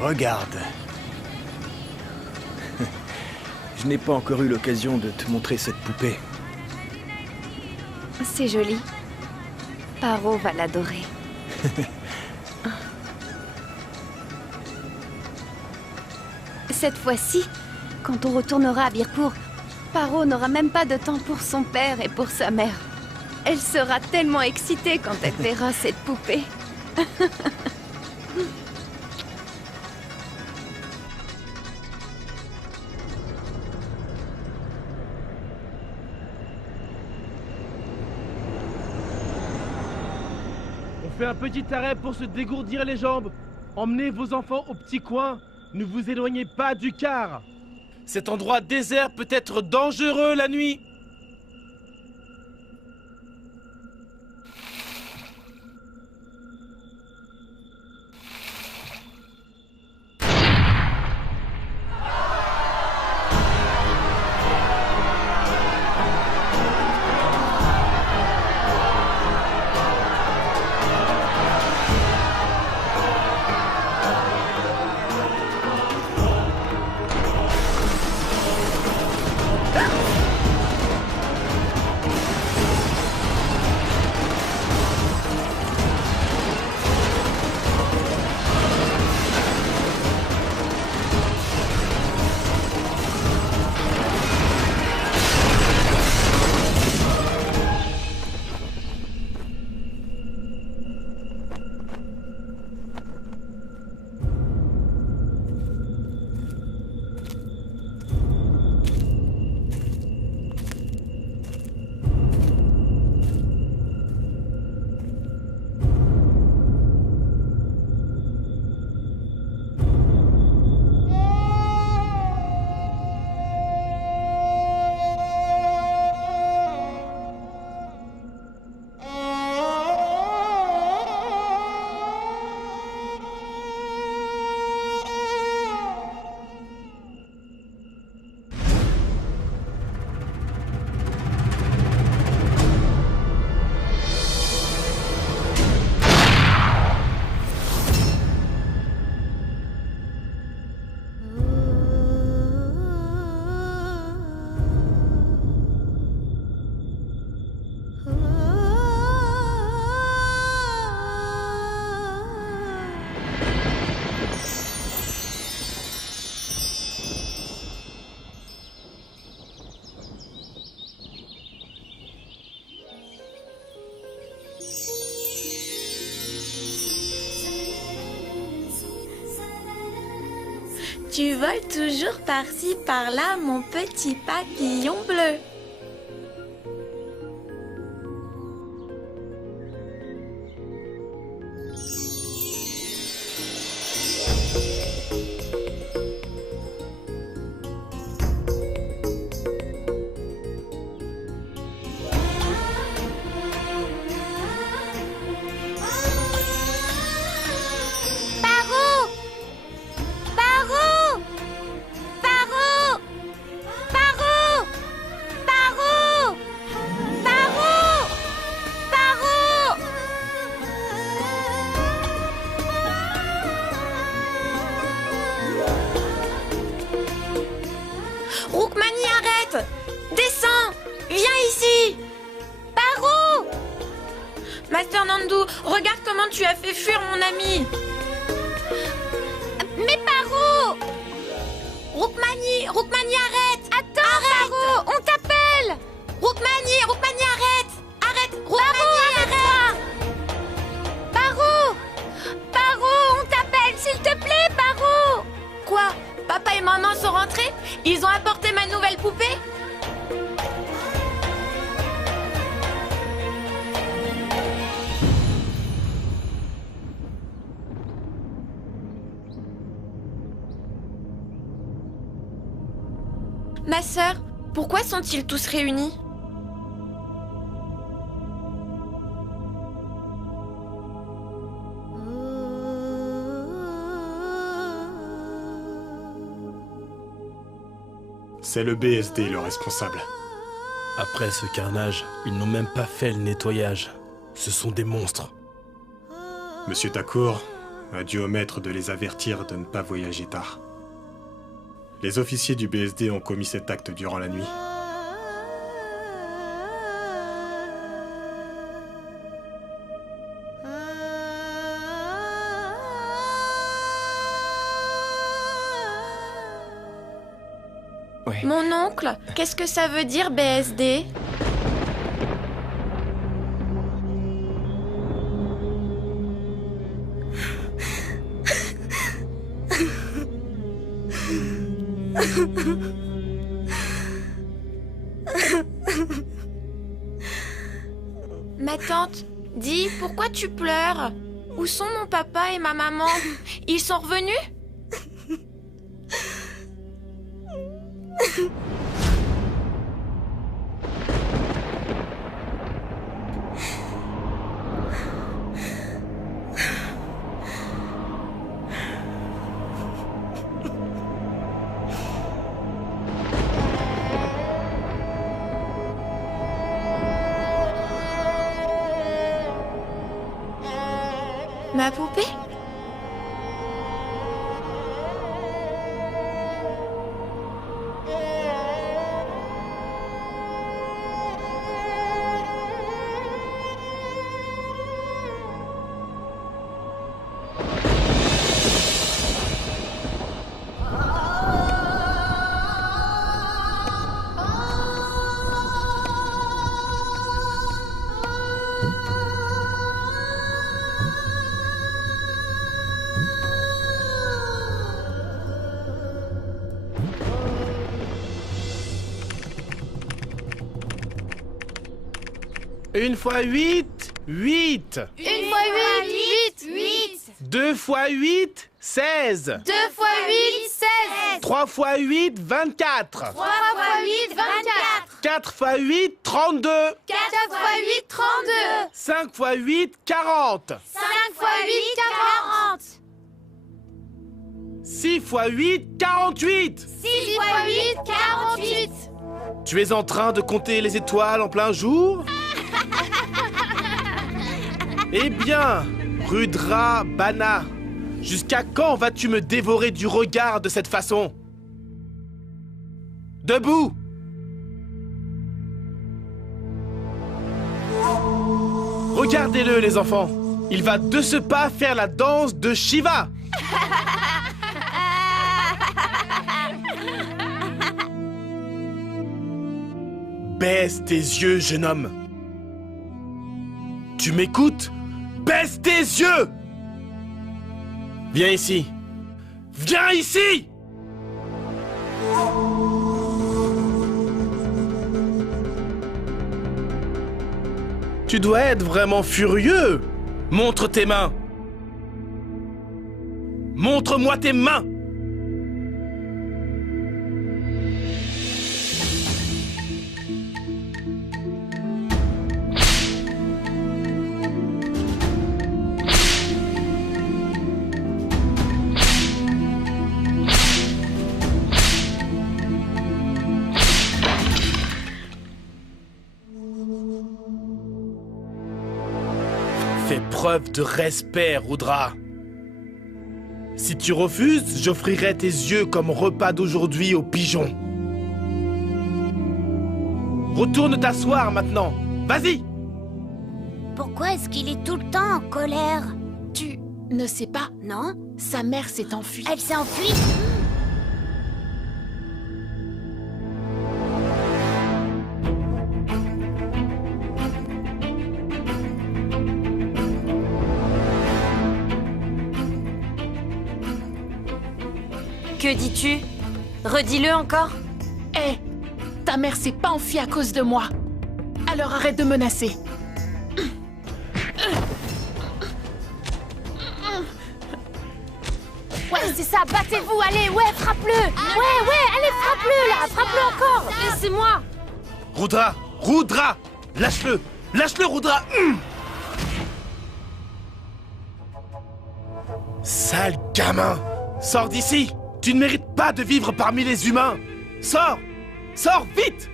Regarde. Je n'ai pas encore eu l'occasion de te montrer cette poupée. C'est joli. Paro va l'adorer. Cette fois-ci, quand on retournera à Birkour, Paro n'aura même pas de temps pour son père et pour sa mère. Elle sera tellement excitée quand elle verra cette poupée. On fait un petit arrêt pour se dégourdir les jambes. Emmenez vos enfants au petit coin. Ne vous éloignez pas du car. Cet endroit désert peut être dangereux la nuit. Tu voles toujours par-ci, par-là, mon petit papillon bleu. Roukmani, arrête! Descends! Viens ici! Paro! Master Nandu, regarde comment tu as fait fuir mon ami! Mais Paro! Roukmani, arrête! Attends, arrête! Paro, on t'appelle! Roukmani, arrête! Arrête! Roukmani, arrête! Paro! On t'appelle, s'il te plaît, Paro! Quoi? Papa et maman sont rentrés? Ils ont apporté ma nouvelle poupée? Ma sœur, pourquoi sont-ils tous réunis? C'est le BSD le responsable. Après ce carnage, ils n'ont même pas fait le nettoyage. Ce sont des monstres. Monsieur Thakur, a dû omettre de les avertir de ne pas voyager tard. Les officiers du BSD ont commis cet acte durant la nuit. Ouais. Mon oncle, qu'est-ce que ça veut dire BSD? Ma tante, dis, pourquoi tu pleures? Où sont mon papa et ma maman? Ils sont revenus? Ma poupée? Une fois 8, 8. Une fois 8, 8. 2 fois 8, 16. 2 fois 8, 16. 3 fois 8, 24. 3 fois 8, 24. 4 fois 8, 32. 4 fois 8, 32. 5 fois 8, 40. 5 fois 8, 40. 6 fois 8, 48. 6 fois 8, 48. Tu es en train de compter les étoiles en plein jour? Eh bien, Rudra Bana, jusqu'à quand vas-tu me dévorer du regard de cette façon? Debout! Regardez-le, les enfants. Il va de ce pas faire la danse de Shiva. Baisse tes yeux, jeune homme. Tu m'écoutes? Baisse tes yeux! Viens ici. Viens ici! Tu dois être vraiment furieux. Montre tes mains. Montre-moi tes mains. Fais preuve de respect, Rudra. Si tu refuses, j'offrirai tes yeux comme repas d'aujourd'hui aux pigeons. Retourne t'asseoir maintenant. Vas-y! Pourquoi est-ce qu'il est tout le temps en colère? Tu ne sais pas, Non? sa mère s'est enfuie. Elle s'est enfuie? Que dis-tu? Redis-le encore. Hé, ta mère s'est pas enfuie à cause de moi. Alors arrête de menacer. Ouais, c'est ça, battez-vous, allez, ouais, frappe-le. Ouais, allez, frappe-le, là, frappe-le encore. Laissez-moi. Rudra! Rudra! Lâche-le! Lâche-le, Rudra! Sale gamin! Sors d'ici! Tu ne mérites pas de vivre parmi les humains! Sors! Sors, vite!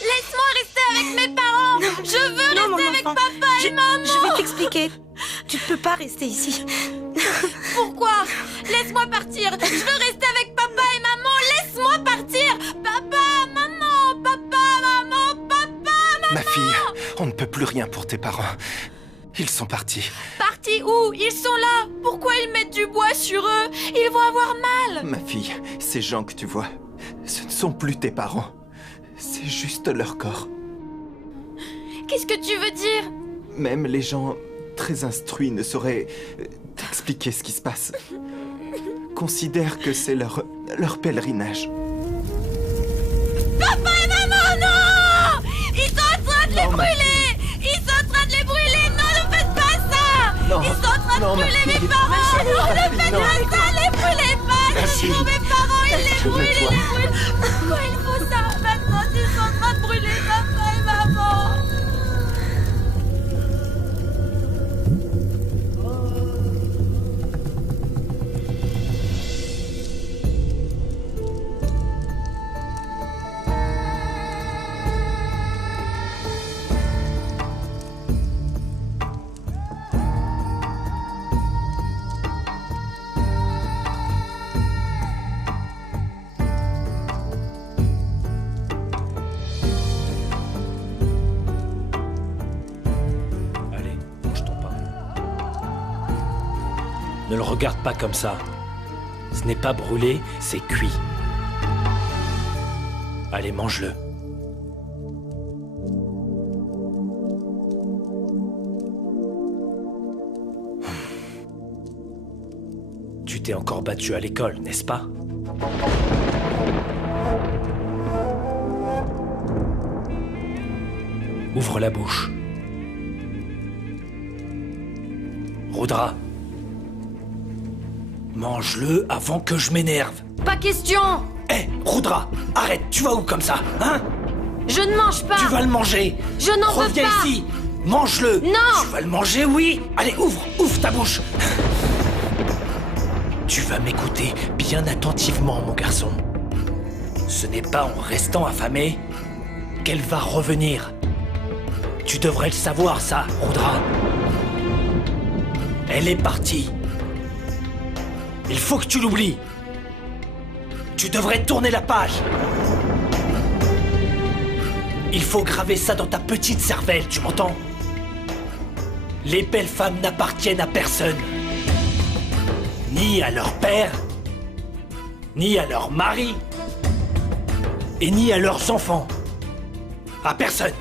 Laisse-moi rester avec mes parents. Je veux rester avec papa et maman. Je vais t'expliquer. Tu peux pas rester ici. Pourquoi? Laisse-moi partir. Je veux rester avec papa et maman. Laisse-moi partir. Papa, maman, Ma fille, on ne peut plus rien pour tes parents. Ils sont partis. Partis où? Ils sont là. Pourquoi ils mettent du bois sur eux? Ils vont avoir mal. Ma fille, ces gens que tu vois, ce ne sont plus tes parents. C'est juste leur corps. Qu'est-ce que tu veux dire? Même les gens très instruits ne sauraient t'expliquer ce qui se passe. Considère que c'est leur pèlerinage. Papa et maman, non! Ils sont en train de les brûler! Ils sont en train de les brûler! Non, ne faites pas ça! Non, Ils sont en train de non, brûler ma mes fille. parents! Non, ne faites non. pas ça! Les brûlez pas! Ma Ce fille. sont mes parents! Ils les brûlent! Ils Calme-toi. les brûlent! Pourquoi il faut ça? Maintenant, ils sont en train de brûler papa et maman! Allez, mange ton pain. Ne le regarde pas comme ça. Ce n'est pas brûlé, c'est cuit. Allez, mange-le. Tu t'es encore battu à l'école, n'est-ce pas? Ouvre la bouche. Rudra. Mange-le avant que je m'énerve. Pas question! Hé, Rudra, arrête, tu vas où comme ça, hein? Je ne mange pas! Tu vas le manger. Je n'en veux Reviens pas. ici. Mange-le. Non. Tu vas le manger, oui. Allez, ouvre ta bouche. Tu vas m'écouter bien attentivement, mon garçon. Ce n'est pas en restant affamé qu'elle va revenir. Tu devrais le savoir, ça, Rudra. Elle est partie. Il faut que tu l'oublies. Tu devrais tourner la page. Il faut graver ça dans ta petite cervelle, tu m'entends? Les belles femmes n'appartiennent à personne. Ni à leur père, ni à leur mari, et ni à leurs enfants. À personne.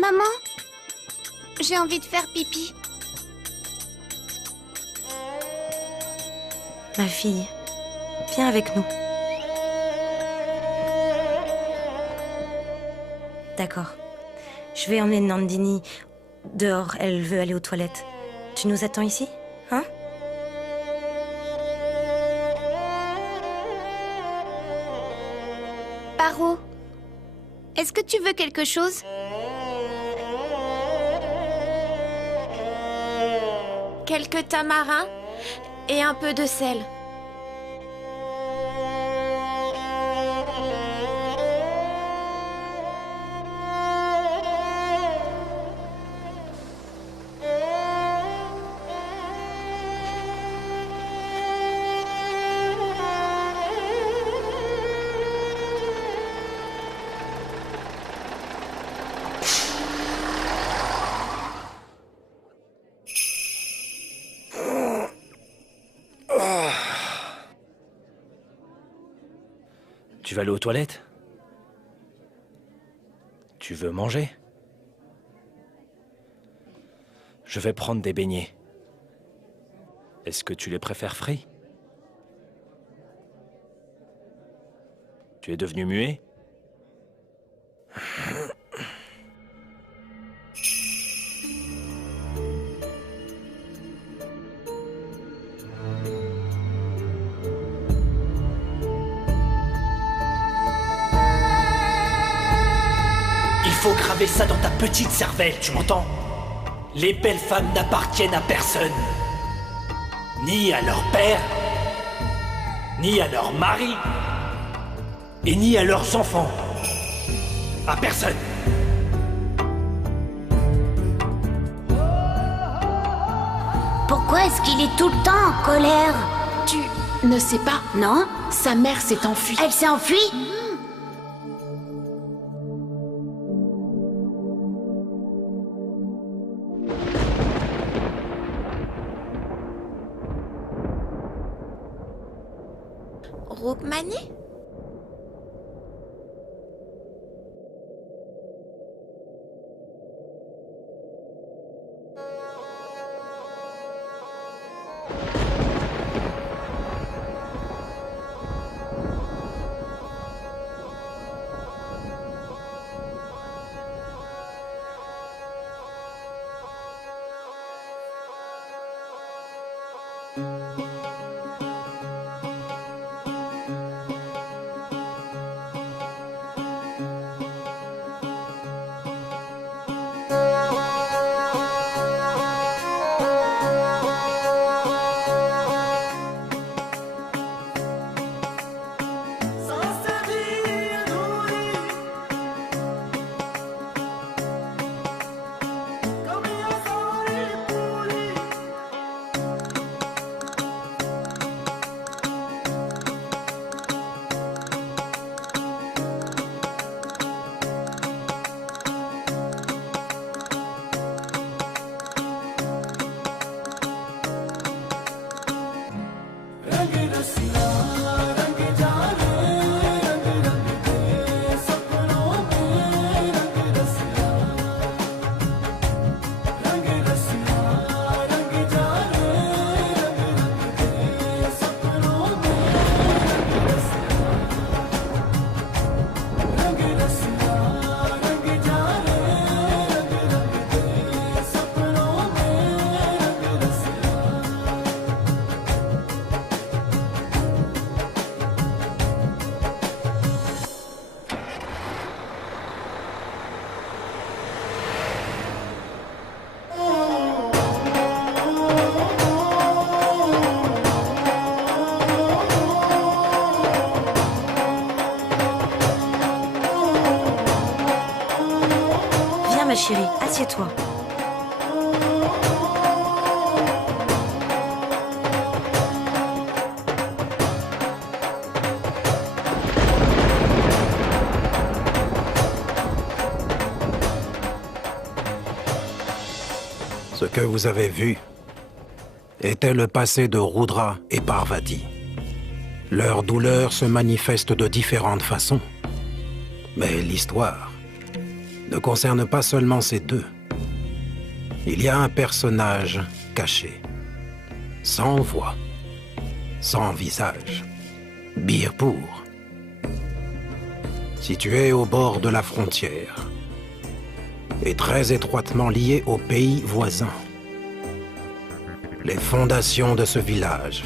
Maman, j'ai envie de faire pipi. Ma fille, viens avec nous. D'accord. Je vais emmener Nandini dehors. Elle veut aller aux toilettes. Tu nous attends ici, hein? Paro, est-ce que tu veux quelque chose? Quelques tamarins et un peu de sel. Tu vas aller aux toilettes? Tu veux manger? Je vais prendre des beignets. Est-ce que tu les préfères frits? Tu es devenu muet? graver ça dans ta petite cervelle, tu m'entends? Les belles femmes n'appartiennent à personne. Ni à leur père, ni à leur mari, et ni à leurs enfants. À personne. Pourquoi est-ce qu'il est tout le temps en colère? Tu ne sais pas? Non? Sa mère s'est enfuie. Elle s'est enfuie? Roukmani? Ma chérie, assieds-toi. Ce que vous avez vu était le passé de Rudra et Parvati. Leur douleur se manifeste de différentes façons. Mais l'histoire ne concerne pas seulement ces deux. Il y a un personnage caché, sans voix, sans visage, Birpur, situé au bord de la frontière et très étroitement lié aux pays voisins. Les fondations de ce village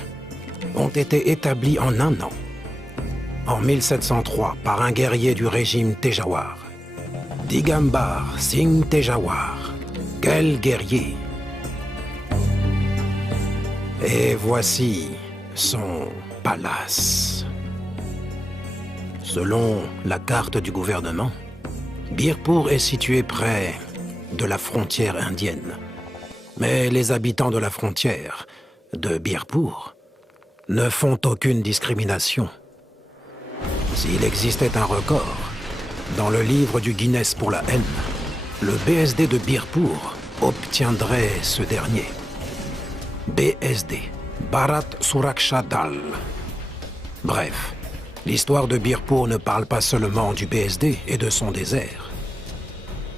ont été établies en un an, en 1703, par un guerrier du régime Tejawar, Digambar Singh Tejawar. Quel guerrier! Et voici son palace. Selon la carte du gouvernement, Birpur est situé près de la frontière indienne. Mais les habitants de la frontière de Birpur ne font aucune discrimination. S'il existait un record dans le livre du Guinness pour la haine, le BSD de Birpur obtiendrait ce dernier. BSD, Bharat Suraksha Dal. Bref, l'histoire de Birpur ne parle pas seulement du BSD et de son désert.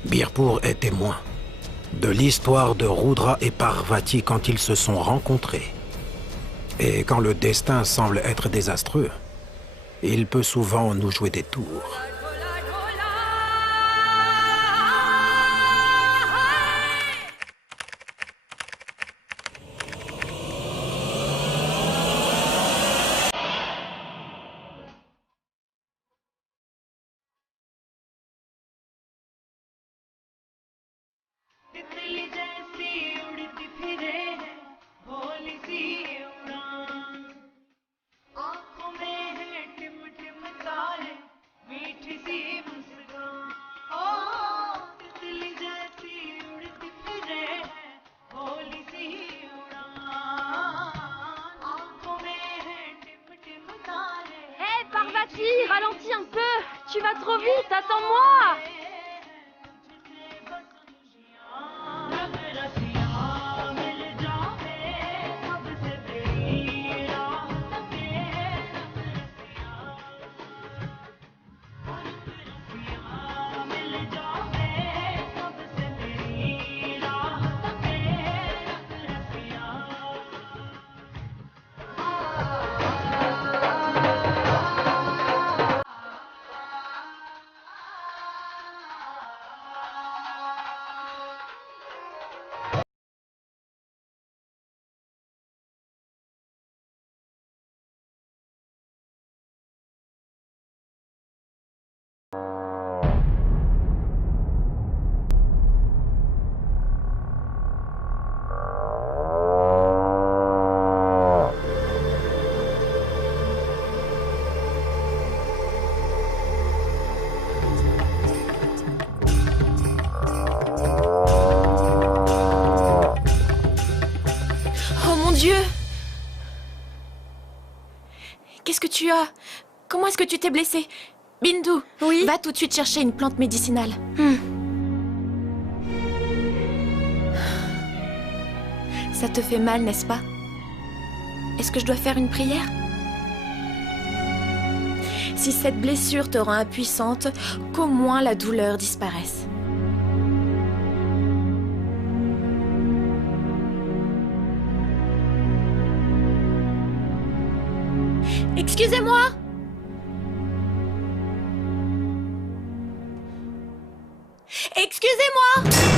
Birpur est témoin de l'histoire de Rudra et Parvati quand ils se sont rencontrés. Et quand le destin semble être désastreux, il peut souvent nous jouer des tours. Tu vas trop vite, attends-moi! Qu'est-ce que tu as? Comment est-ce que tu t'es blessée? Bindu, oui? Va tout de suite chercher une plante médicinale. Ça te fait mal, n'est-ce pas? Est-ce que je dois faire une prière? Si cette blessure te rend impuissante, qu'au moins la douleur disparaisse. Excusez-moi! Excusez-moi!